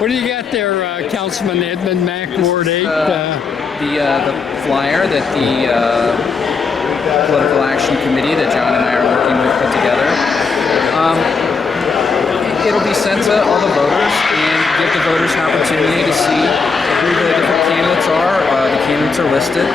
What do you got there, Councilman Edmond, Mack, Ward 8? The flyer that the Political Action Committee that John and I are working with put together. It'll be sent to all the voters and give the voters an opportunity to see who the different candidates are. The candidates are listed.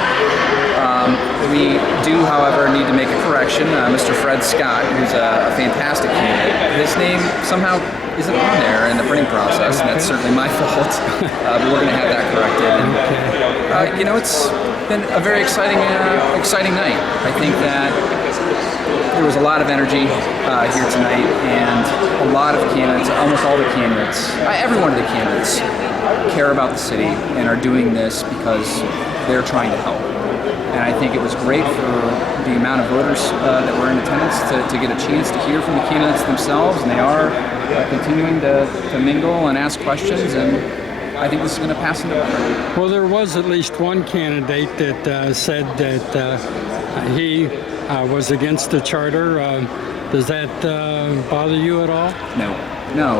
We do, however, need to make a correction. Mr. Fred Scott, who's a fantastic candidate, his name somehow isn't on there in the printing process, and that's certainly my fault. But we're going to have that corrected. And, you know, it's been a very exciting night. I think that there was a lot of energy here tonight, and a lot of candidates, almost all the candidates, every one of the candidates care about the city and are doing this because they're trying to help. And I think it was great for the amount of voters that were in attendance to get a chance to hear from the candidates themselves, and they are continuing to mingle and ask questions, and I think this is going to pass into vote. Well, there was at least one candidate that said that he was against the charter. Does that bother you at all? No.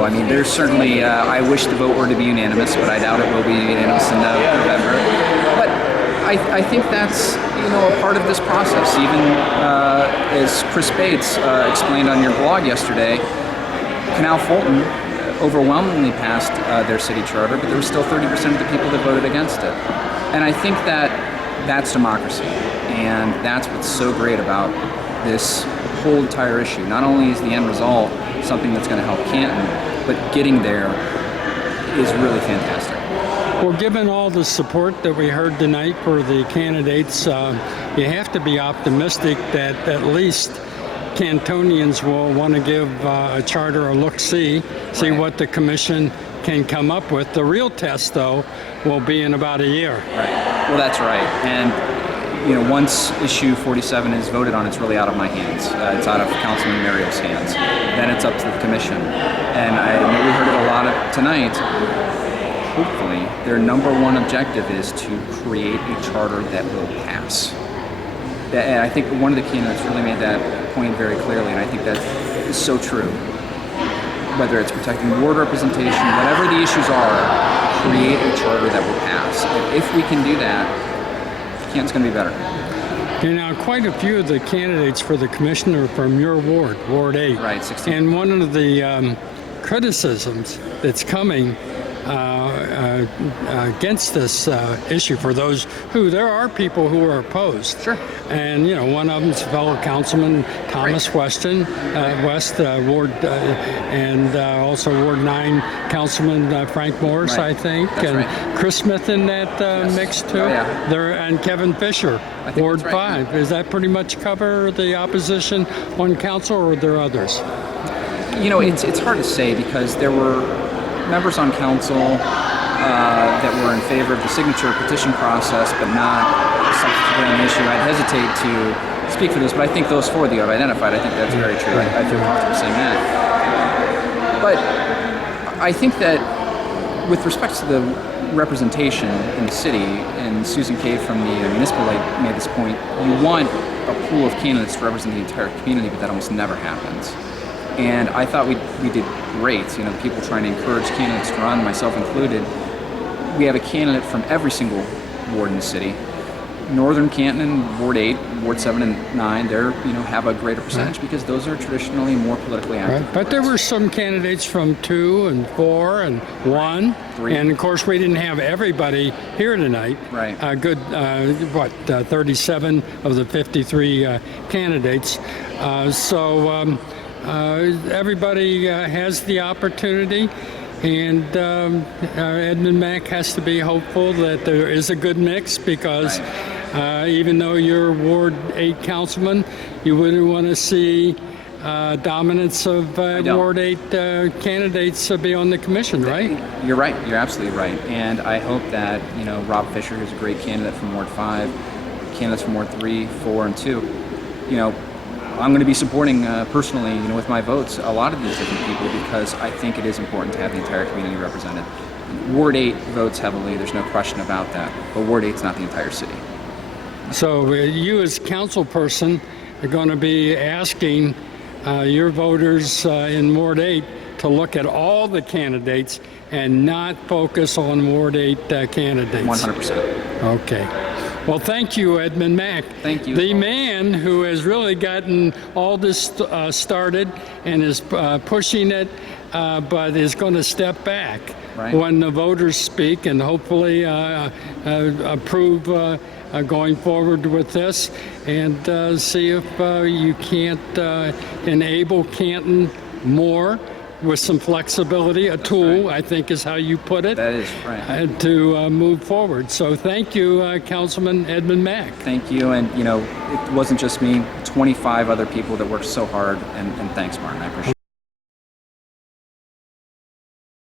I mean, there's certainly, I wish the vote were to be unanimous, but I doubt it will be unanimous in November. But I think that's, you know, a part of this process. Even as Chris Bates explained on your blog yesterday, Canal Fulton overwhelmingly passed their city charter, but there was still 30% of the people that voted against it. And I think that's democracy, and that's what's so great about this whole entire issue. Not only is the end result something that's going to help Canton, but getting there is really fantastic. Well, given all the support that we heard tonight for the candidates, you have to be optimistic that at least Cantonians will want to give a charter a look-see, see what the commission can come up with. The real test, though, will be in about a year. Right. Well, that's right. And you know, once issue 47 is voted on, it's really out of my hands. It's out of Councilman Mario's hands. Then it's up to the commission. And I know we heard it a lot tonight. Hopefully, their number one objective is to create a charter that will pass. And I think one of the candidates really made that point very clearly, and I think that is so true. Whether it's protecting ward representation, whatever the issues are, create a charter that will pass. And if we can do that, Canton's going to be better. Okay, now quite a few of the candidates for the commissioner from your ward, Ward 8. Right, 16. And one of the criticisms that's coming against this issue for those who, there are people who are opposed. Sure. And, you know, one of them's fellow Councilman Thomas West, Ward, and also Ward 9 Councilman Frank Morris, Right. I think. That's and right. Chris Smith in that mix, too. Oh, yeah. And Kevin Fisher, Ward 5. Does that pretty much cover the opposition on council, or are there others? You know, it's hard to say because there were members on council that were in favor of the signature petition process, but not substantive on the issue. I'd hesitate to speak for this, but I think those four that you have identified, I think that's very true. I feel comfortable saying that. But I think that with respect to the representation in the city, and Susan Cave from the Municipal League made this point, you want a pool of candidates to represent the entire community, but that almost never happens. And I thought we did great. You know, the people trying to encourage candidates to run, myself included. We have a candidate from every single ward in the city. Northern Canton and Ward 8, Ward 7 and 9, they're, you know, have a greater percentage because those are traditionally more politically active. Right. But there were some candidates from 2 and 4 and 1. 3. And of course, we didn't have everybody here tonight. Right. A good, 37 of the 53 candidates. So everybody has the opportunity. And Edmond Mack has to be hopeful that there is a good mix because even though you're Ward 8 councilman, you wouldn't want to see dominance of Ward 8 candidates be on the commission, right? You're right. You're absolutely right. And I hope that, you know, Rob Fisher, who's a great candidate from Ward 5, candidates from Ward 3, 4, and 2, you know, I'm going to be supporting personally, you know, with my votes, a lot of these different people because I think it is important to have the entire community represented. Ward 8 votes heavily, there's no question about that, but Ward 8's not the entire city. So you as council person are going to be asking your voters in Ward 8 to to look at all the candidates and not focus on Ward 8 candidates. 100%. Okay. Well, thank you, Edmond Mack. Thank you. The man who has really gotten all this started and is pushing it, but is going to step back when the voters speak and hopefully approve going forward with this, and see if you can't enable Canton more with some flexibility, a tool, I think is how you put it. That is right. To move forward. So thank you, Councilman Edmond Mack. Thank you, and it wasn't just me, 25 other people that worked so hard, and thanks, Martin, I appreciate it.